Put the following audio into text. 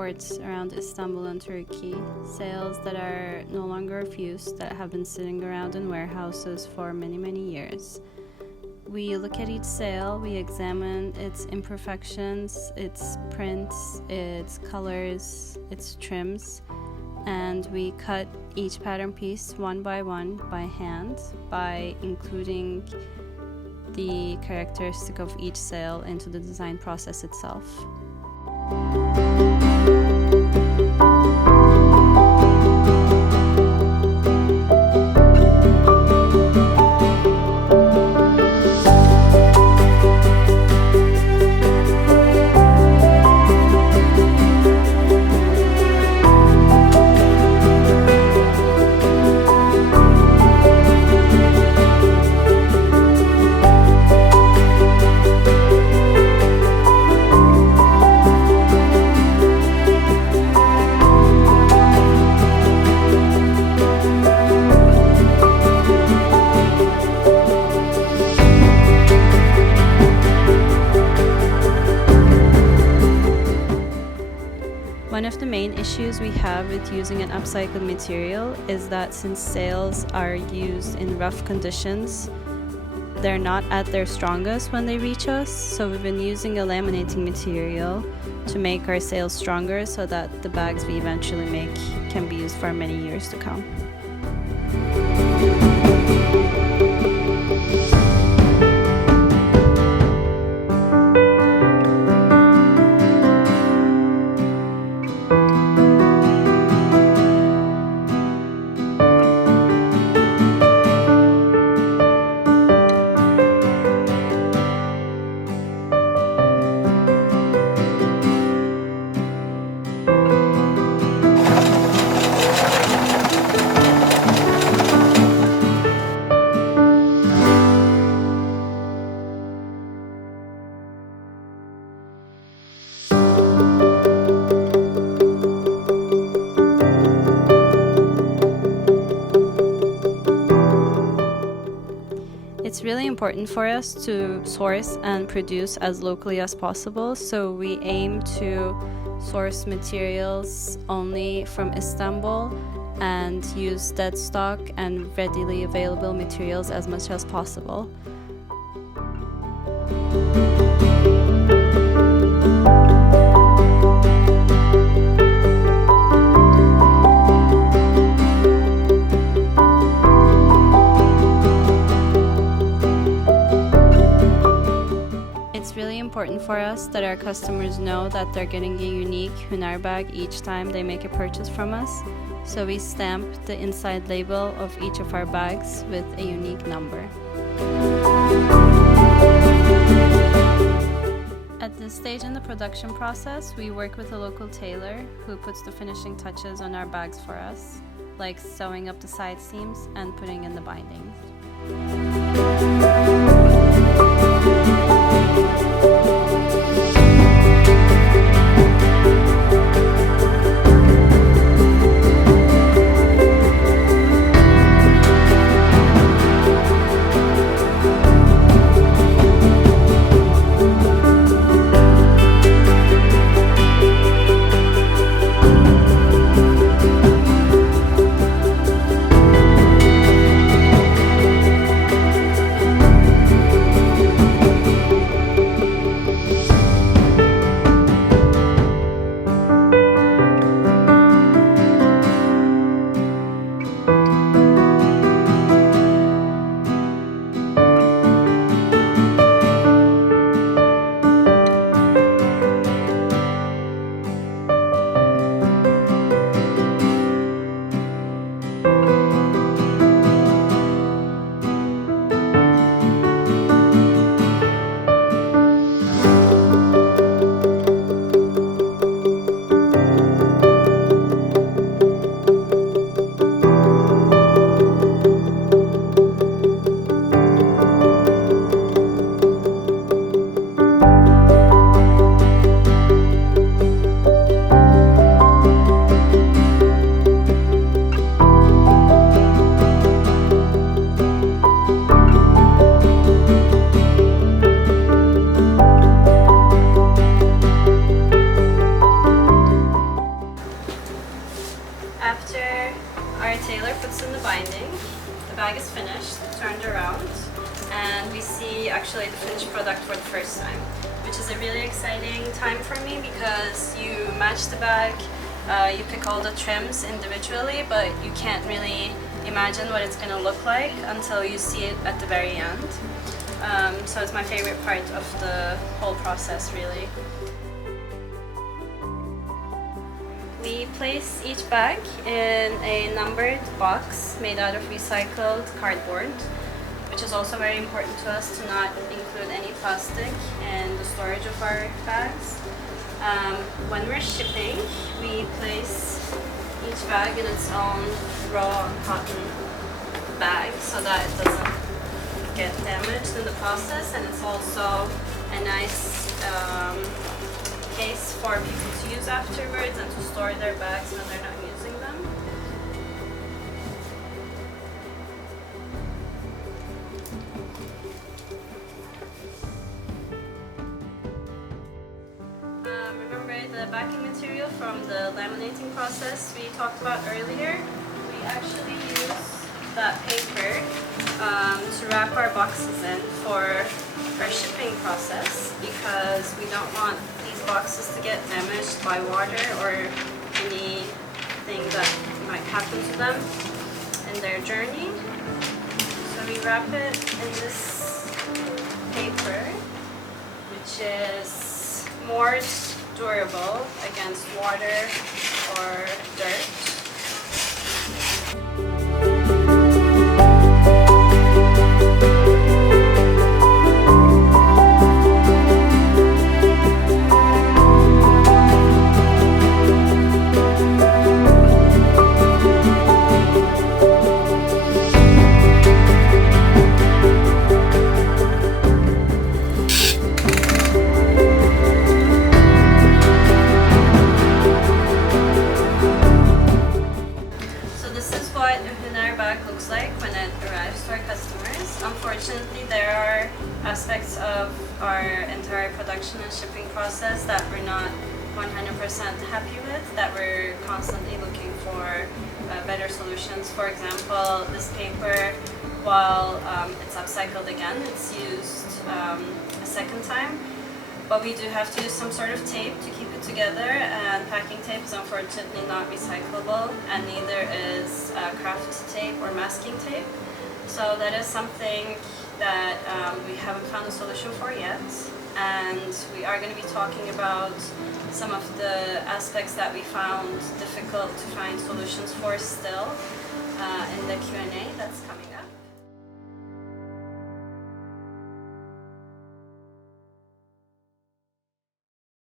ports around Istanbul and Turkey, sails that are no longer of use, that have been sitting around in warehouses for many, many years. We look at each sail, we examine its imperfections, its prints, its colors, its trims, and we cut each pattern piece one by hand by including the characteristic of each sail into the design process itself. One of the main issues we have with using an upcycled material is that since sails are used in rough conditions, they're not at their strongest when they reach us, so we've been using a laminating material to make our sails stronger so that the bags we eventually make can be used for many years to come. It's really important for us to source and produce as locally as possible, so we aim to source materials only from Istanbul and use dead stock and readily available materials as much as possible. It's really important for us that our customers know that they're getting a unique HUNER bag each time they make a purchase from us, so we stamp the inside label of each of our bags with a unique number. At this stage in the production process, we work with a local tailor who puts the finishing touches on our bags for us, like sewing up the side seams and putting in the bindings. product for the first time, which is a really exciting time for me because you match the bag, you pick all the trims individually, but you can't really imagine what it's going to look like until you see it at the very end. So it's my favorite part of the whole process, really. We place each bag in a numbered box made out of recycled cardboard, which is also very important to us to not include any plastic in the storage of our bags. When we're shipping, we place each bag in its own raw cotton bag so that it doesn't get damaged in the process, and it's also a nice case for people to use afterwards and to store their bags when they're not using them. Remember the backing material from the laminating process we talked about earlier? We actually use that paper to wrap our boxes in for our shipping process because we don't want these boxes to get damaged by water or anything that might happen to them in their journey. So we wrap it in this paper, which is more durable against water or dirt. Looks like when it arrives to our customers. Unfortunately, there are aspects of our entire production and shipping process that we're not 100% happy with, that we're constantly looking for better solutions. For example, this paper, while it's upcycled again, it's used a second time. But we do have to use some sort of tape to keep it together, and packing tape is unfortunately not recyclable, and neither is craft tape or masking tape. So that is something that we haven't found a solution for yet, and we are going to be talking about some of the aspects that we found difficult to find solutions for still in the Q&A that's coming.